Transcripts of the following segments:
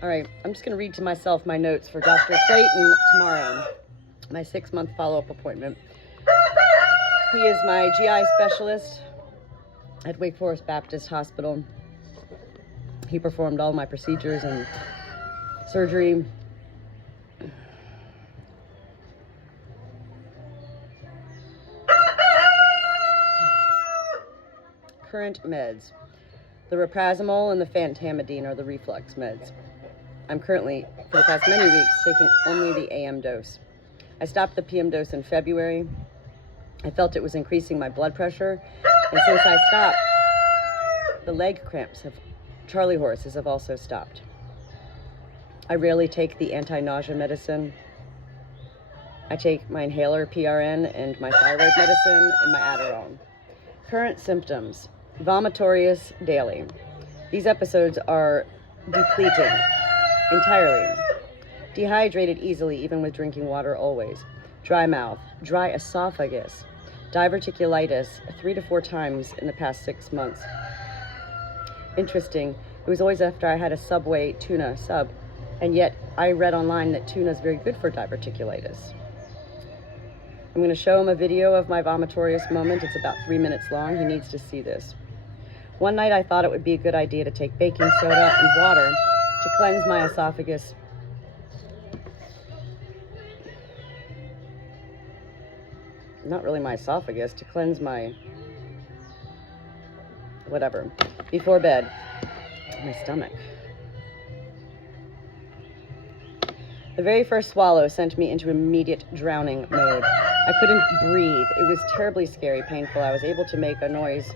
All right, I'm just going to read to myself my notes for Dr. Clayton tomorrow, my 6-month follow-up appointment. He is my GI specialist at Wake Forest Baptist Hospital. He performed all my procedures and surgery. Current meds. The raprazimol and the phentamidine are the reflux meds. I'm currently, for the past many weeks, taking only the AM dose. I stopped the PM dose in February. I felt it was increasing my blood pressure, and since I stopped, the leg cramps Charlie horses have also stopped. I rarely take the anti-nausea medicine. I take my inhaler, PRN, and my thyroid medicine, and my Adderall. Current symptoms: vomitorious daily. These episodes are depleting entirely. Dehydrated easily, even with drinking water always. Dry mouth, dry esophagus. Diverticulitis 3 to 4 times in the past 6 months. Interesting, it was always after I had a Subway tuna sub, and yet I read online that tuna is very good for diverticulitis. I'm going to show him a video of my vomitorious moment. It's about 3 minutes long. He needs to see this. One night I thought it would be a good idea to take baking soda and water to cleanse my esophagus. Not really my esophagus, to cleanse my whatever, before bed. My stomach. The very first swallow sent me into immediate drowning mode. I couldn't breathe. It was terribly scary, painful. I was able to make a noise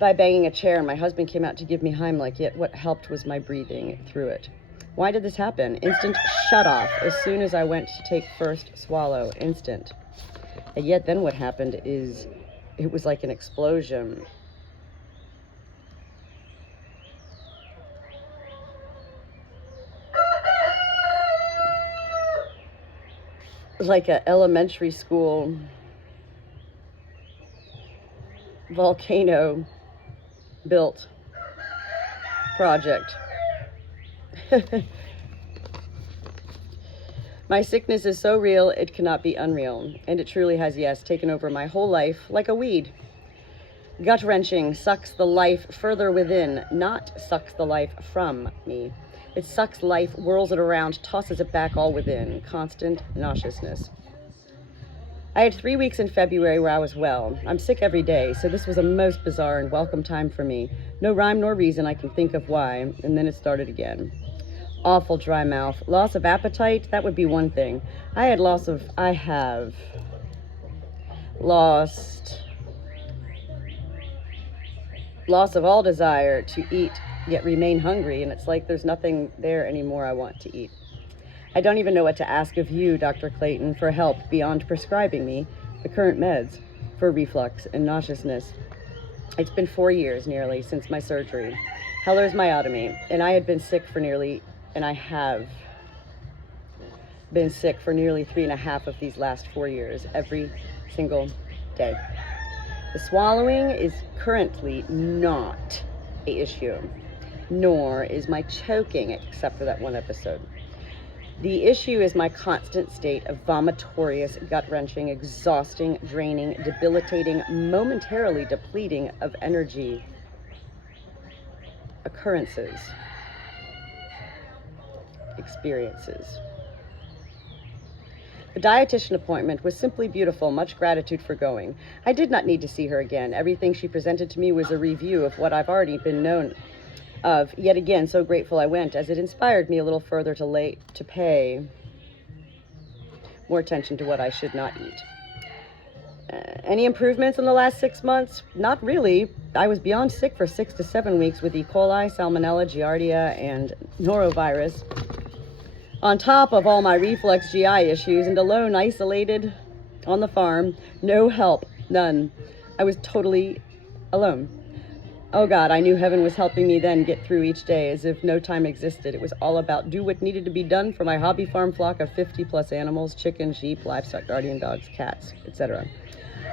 by banging a chair, and my husband came out to give me Heimlich, yet what helped was my breathing through it. Why did this happen? Instant shut off as soon as I went to take first swallow. Instant. And yet then what happened is it was like an explosion. Like an elementary school volcano built project. My sickness is so real, it cannot be unreal. And it truly has, yes, taken over my whole life like a weed. Gut-wrenching, sucks the life further within, not sucks the life from me. It sucks life, whirls it around, tosses it back all within. Constant nauseousness. I had 3 weeks in February where I was well. I'm sick every day, so this was a most bizarre and welcome time for me. No rhyme nor reason I can think of why, and then it started again. Awful dry mouth. Loss of appetite, that would be one thing. I have lost loss of all desire to eat, yet remain hungry, and it's like there's nothing there anymore I want to eat. I don't even know what to ask of you, Dr. Clayton, for help beyond prescribing me the current meds for reflux and nauseousness. It's been 4 years nearly since my surgery, Heller's myotomy, and I have been sick for nearly 3.5 of these last 4 years, every single day. The swallowing is currently not an issue, nor is my choking, except for that one episode. The issue is my constant state of vomitorious, gut-wrenching, exhausting, draining, debilitating, momentarily depleting of energy occurrences, experiences. The dietitian appointment was simply beautiful, much gratitude for going. I did not need to see her again. Everything she presented to me was a review of what I've already been known of. Yet again, so grateful I went, as it inspired me a little further to pay more attention to what I should not eat. Any improvements in the last 6 months? Not really. I was beyond sick for 6 to 7 weeks with E. coli, salmonella, giardia, and norovirus. On top of all my reflux GI issues, and alone, isolated on the farm, no help, none. I was totally alone. Oh God, I knew heaven was helping me then get through each day as if no time existed. It was all about do what needed to be done for my hobby farm flock of 50 plus animals, chickens, sheep, livestock, guardian dogs, cats, etc.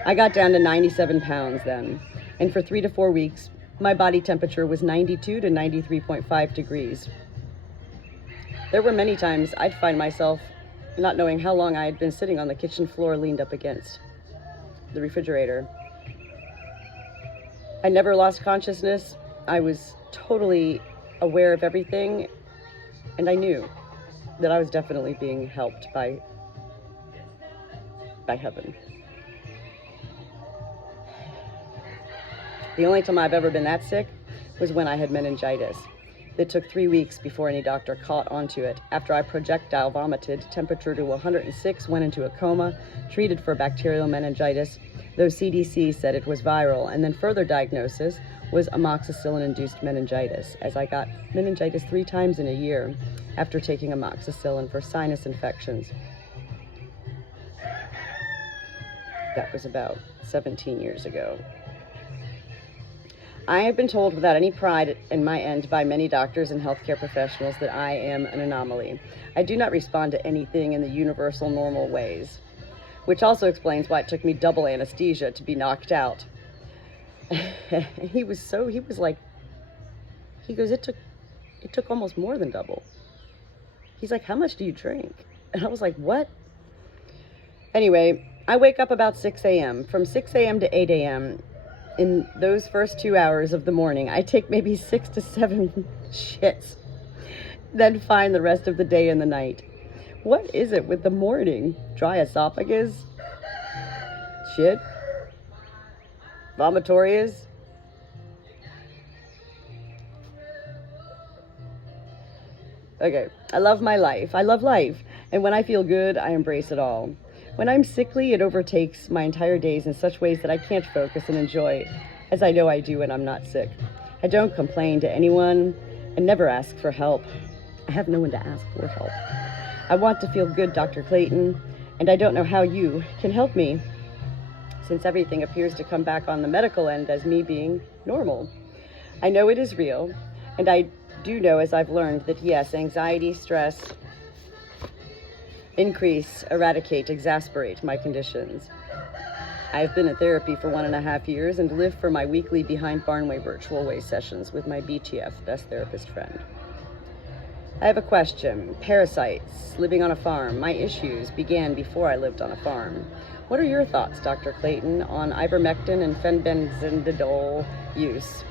I got down to 97 pounds then, and for 3 to 4 weeks, my body temperature was 92 to 93.5 degrees. There were many times I'd find myself not knowing how long I had been sitting on the kitchen floor leaned up against the refrigerator. I never lost consciousness. I was totally aware of everything, and I knew that I was definitely being helped by heaven. The only time I've ever been that sick was when I had meningitis. It took 3 weeks before any doctor caught onto it. After I projectile vomited, temperature to 106, went into a coma, treated for bacterial meningitis, though CDC said it was viral, and then further diagnosis was amoxicillin-induced meningitis, as I got meningitis 3 times in a year after taking amoxicillin for sinus infections. That was about 17 years ago. I have been told without any pride in my end by many doctors and healthcare professionals that I am an anomaly. I do not respond to anything in the universal normal ways, which also explains why it took me double anesthesia to be knocked out. He goes, it took almost more than double. He's like, how much do you drink? And I was like, what? Anyway, I wake up about 6 a.m. From 6 a.m. to 8 a.m., in those first 2 hours of the morning, I take maybe 6 to 7 shits, then find the rest of the day and the night. What is it with the morning? Dry esophagus? Shit? Vomitorious? Okay, I love my life. I love life. And when I feel good, I embrace it all. When I'm sickly, it overtakes my entire days in such ways that I can't focus and enjoy, as I know I do when I'm not sick. I don't complain to anyone and never ask for help. I have no one to ask for help. I want to feel good, Dr. Clayton, and I don't know how you can help me, since everything appears to come back on the medical end as me being normal. I know it is real, and I do know, as I've learned, that yes, anxiety, stress, increase, eradicate, exasperate my conditions. I've been in therapy for 1.5 years and live for my weekly Behind Barnway virtual way sessions with my BTF, best therapist friend. I have a question. Parasites, living on a farm. My issues began before I lived on a farm. What are your thoughts, Dr. Clayton, on ivermectin and fenbendazole use?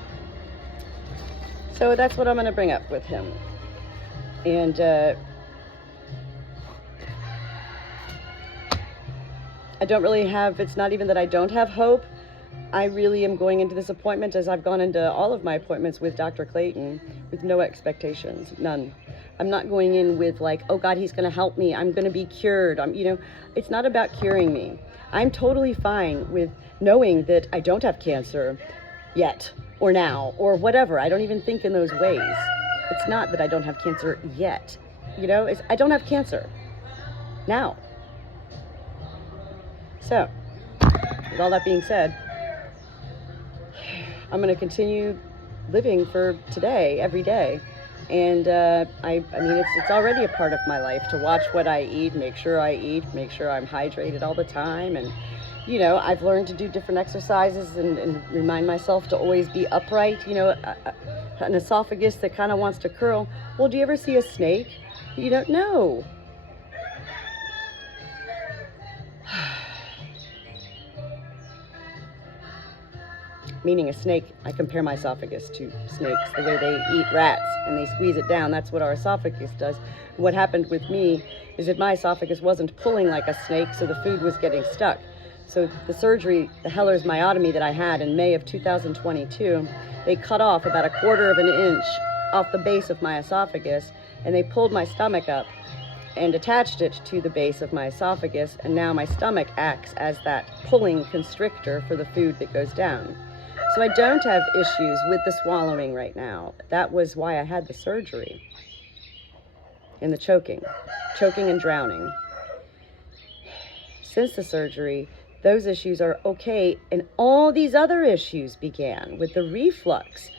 So that's what I'm going to bring up with him. And I don't really have, it's not even that I don't have hope. I really am going into this appointment, as I've gone into all of my appointments with Dr. Clayton, with no expectations, none. I'm not going in with like, oh God, he's going to help me. I'm going to be cured. It's not about curing me. I'm totally fine with knowing that I don't have cancer yet, or now, or whatever. I don't even think in those ways. It's not that I don't have cancer yet. I don't have cancer now. So, with all that being said, I'm going to continue living for today, every day. And it's already a part of my life to watch what I eat, make sure I'm hydrated all the time. And, I've learned to do different exercises and remind myself to always be upright. An esophagus that kind of wants to curl. Well, do you ever see a snake? You don't know. Meaning a snake, I compare my esophagus to snakes, the way they eat rats and they squeeze it down. That's what our esophagus does. What happened with me is that my esophagus wasn't pulling like a snake, so the food was getting stuck. So the surgery, the Heller's myotomy that I had in May of 2022, they cut off about 1/4 of an inch off the base of my esophagus, and they pulled my stomach up and attached it to the base of my esophagus, and now my stomach acts as that pulling constrictor for the food that goes down. So I don't have issues with the swallowing right now. That was why I had the surgery. And the choking and drowning. Since the surgery, those issues are okay, and all these other issues began with the reflux.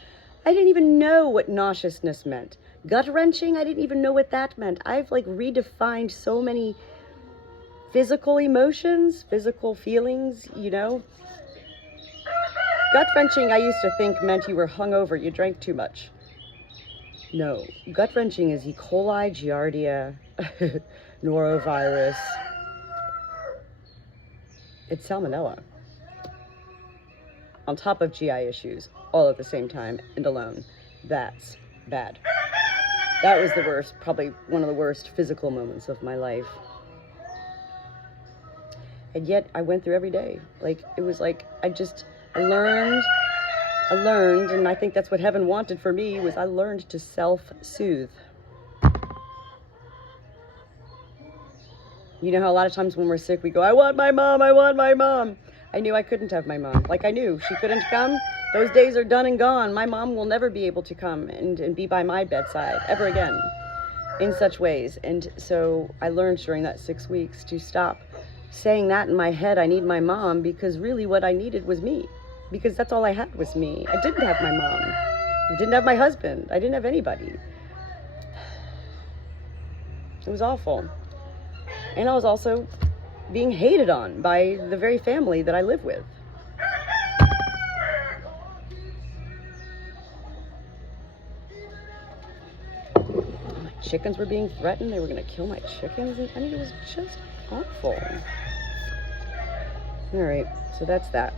I didn't even know what nauseousness meant. Gut-wrenching, I didn't even know what that meant. I've redefined so many physical emotions, physical feelings, Gut-wrenching, I used to think meant you were hungover, you drank too much. No, gut-wrenching is E. coli, giardia, norovirus. It's salmonella. On top of GI issues, all at the same time and alone. That's bad. That was the worst, probably one of the worst physical moments of my life. And yet I went through every day. Like, it was like, I learned, and I think that's what heaven wanted for me, was I learned to self-soothe. You know how a lot of times when we're sick, we go, I want my mom, I want my mom. I knew I couldn't have my mom. Like, I knew she couldn't come. Those days are done and gone. My mom will never be able to come and be by my bedside ever again in such ways. And so I learned during that 6 weeks to stop saying that in my head, I need my mom, because really what I needed was me. Because that's all I had was me. I didn't have my mom. I didn't have my husband. I didn't have anybody. It was awful. And I was also being hated on by the very family that I live with. My chickens were being threatened. They were going to kill my chickens. I mean, it was just awful. All right, so that's that.